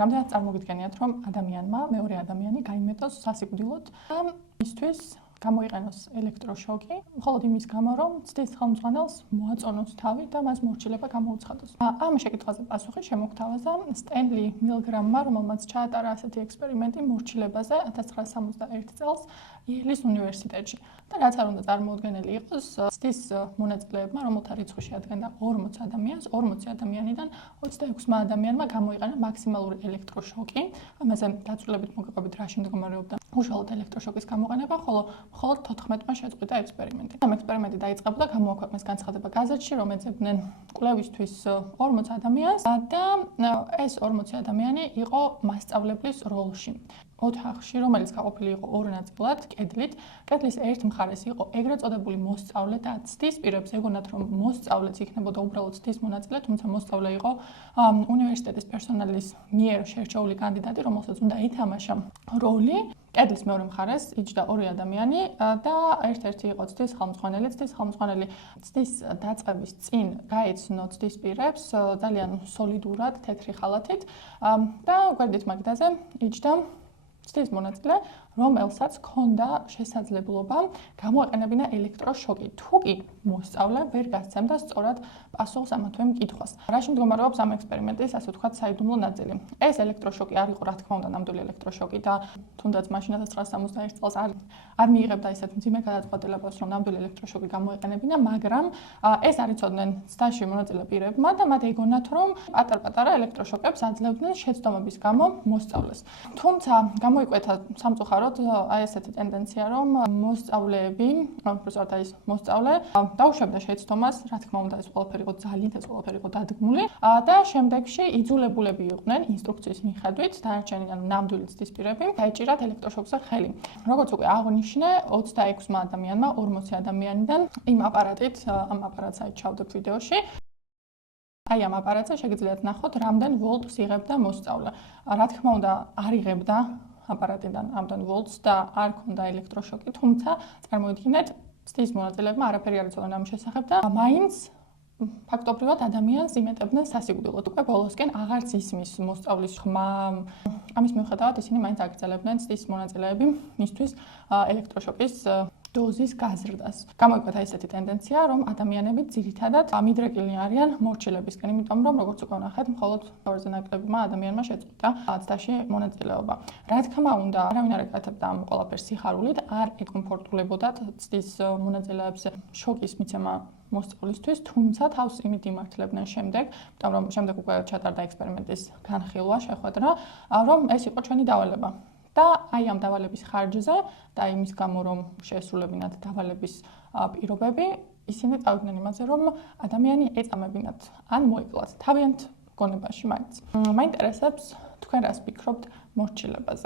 რამდენად წარმოგიდგენიათ, რომ ადამიანმა მეორე ადამიანი გაიმეტოს სასიკვდილოდ და მისთვის გამოიყენოს ელექტროშოკი, მხოლოდ იმის გამო, რომ ცდის ხელმძღვანელს მოაწონოს თავი და მას მორჩილება გამოუცხადოს. ამ შეკითხვაზე პასუხი შემოგთავაზა სტენლი მილგრამმა, რომელმაც ჩაატარა ასეთი ექსპერიმენტი მორჩილებაზე 1961 წელს იელის უნივერსიტეტში. და რაც არ უნდა წარმოუდგენელი იყოს, ცდის მონაწილეებმა, რომელთა რიცხვი შეადგენდა 40 ადამიანს, 40 ადამიანიდან 26 ადამიანმა გამოიყენა მაქსიმალური ელექტროშოკი. ამაზე დაწვრილებით მოგიყვებით რა შემდგომარეობდა უშუალოდ ელექტროშოკის გამოყენება, ხოლო მხოლოდ 14-მა შეწყვიტა ექსპერიმენტი. ამ ექსპერიმენტი დაიწყებოდა, გამოაქვეყნეს განცხადება გაზეთში, რომ ეძებდნენ კვლევისთვის 40 ადამიანს და ეს 40 ადამიანი იყო მასწავლებლის როლში. ოთახში, რომელიც გაყოფილი იყო ორ ნაწილად, კედლით. კედლის ერთ მხარეს იყო ეგრეთ წოდებული მოსწავლე და ცდის პირებს ეგონათ, რომ მოსწავლეც იქნებოდა უბრალოდ ცდის მონაწილე, თუმცა მოსწავლე იყო უნივერსიტეტის პერსონალის მიერ შერჩეული კანდიდატი, რომელსაც უნდა ითამაშა როლი. კედლის მეორე მხარეს იჯდა ორი ადამიანი და ერთ-ერთი იყო ცდის ხელმძღვანელი. ცდის ხელმძღვანელი ცდის დაწყების წინ გაეცნო ცდის პირებს ძალიან სოლიდურად თეთრი ხალათით და გვერდით მაგდაზე იჯდა ცდის მონაწილე, რომელსაც ჰქონდა შესაძლებლობა გამოეყენებინა ელექტროშოკი. თუ კი მოსწავლე ვერ გასცემდა სწორად პასუხს ამა თუ იმ კითხვას. რა შემდგომარეობს ამ ექსპერიმენტის, ასე ვთქვათ, საიდუმლო ნაწილი. ეს ელექტროშოკი არ იყო, რა თქმა უნდა, ნამდვილი ელექტროშოკი და თუნდაც მაშინ 1961 წელს არ მიიღებდა ისეთ მძიმე გადაწყვეტილებას, რომ ნამდვილი ელექტროშოკი გამოეყენებინა, მაგრამ ეს არ იცოდნენ ცდაში მონაწილე პირებმა და მათ ეგონათ, რომ პატარ-პატარა ელექტროშოკებს აძლევდნენ შეცდომების გამო მოსწავლეს. თუმცა გამოიკვეთა სამწუხაროდ აი ესეთი ტენდენცია, რომ მოსწავლეები, უბრალოდ აი ეს მოსწავლე დაუშვებდა შეცდომას, რა თქმა უნდა, ეს ყველაფერი იყო ძალით, ეს ყველაფერი იყო დადგმული და შემდეგში იძულებულები იყვნენ ინსტრუქციის მიხედვით დანარჩენიდან ნამდვილი ცდის პირები დაეჭირათ ელექტროშოკზე ხელი. როგორც უკვე აღნიშნე, 26 ადამიანმა 40 ადამიანიდან იმ აპარატით, ამ აპარატს აი ჩავდებ ვიდეოში. აი ამ აპარატზე შეგიძლიათ ნახოთ, რამდენ ვოლტს იღებდა მოსწავლე. რა თქმა უნდა, არ იღებდა აპარატიდან ამდენ ვოლტს და არ ქონდა ელექტროშოკი, თუმცა წარმოიდგინეთ, ცდის მონაწილეებმა არაფერი არ იცოდნენ ამის შესახებ და მაინც ფაქტობრივად ადამიანს იმეტებდნენ სასიკვდილოდ. უკვე ბოლოსკენ აღარც ისმის მოსწავლის ხმა. ამის მიუხედავად ისინი მაინც აგრძელებდნენ ცდის მონაწილეები მისთვის ელექტროშოკის დოზის გაზრდას. გამოიკვეთა ესეთი ტენდენცია, რომ ადამიანები ძირითადად მიდრეკილნი არიან მორჩილებისკენ, იმიტომ რომ როგორც უკვე ვნახეთ, მხოლოდ თავზე ნაკლებმა ადამიანმა შეწყვიტა ცდაში მონაწილეობა. რა თქმა უნდა, არავინ არ ეკეთებდა ამ ყველაფერს სიხარულით, არ ეკომფორტულებოდათ ცდის მონაწილეებს შოკის მიცემა მოსწავლისთვის, თუმცა თავს იმით იმართლებდნენ შემდეგ, იმიტომ რომ შემდეგ უკვე ჩატარდა ექსპერიმენტის განხილვა, შეხვედრა, რომ ეს იყო ჩვენი დავალება. და აი ამ დავალების ხარჯზე და იმის გამო, რომ შეესრულებინათ დავალების პირობები, ისინი წავიდნენ იმაზე, რომ ადამიანი ეწამებინათ ან მოიკლათ თავიანთ გონებაში მაინც. მაინტერესებს თქვენ რას ფიქრობთ მორჩილებაზე.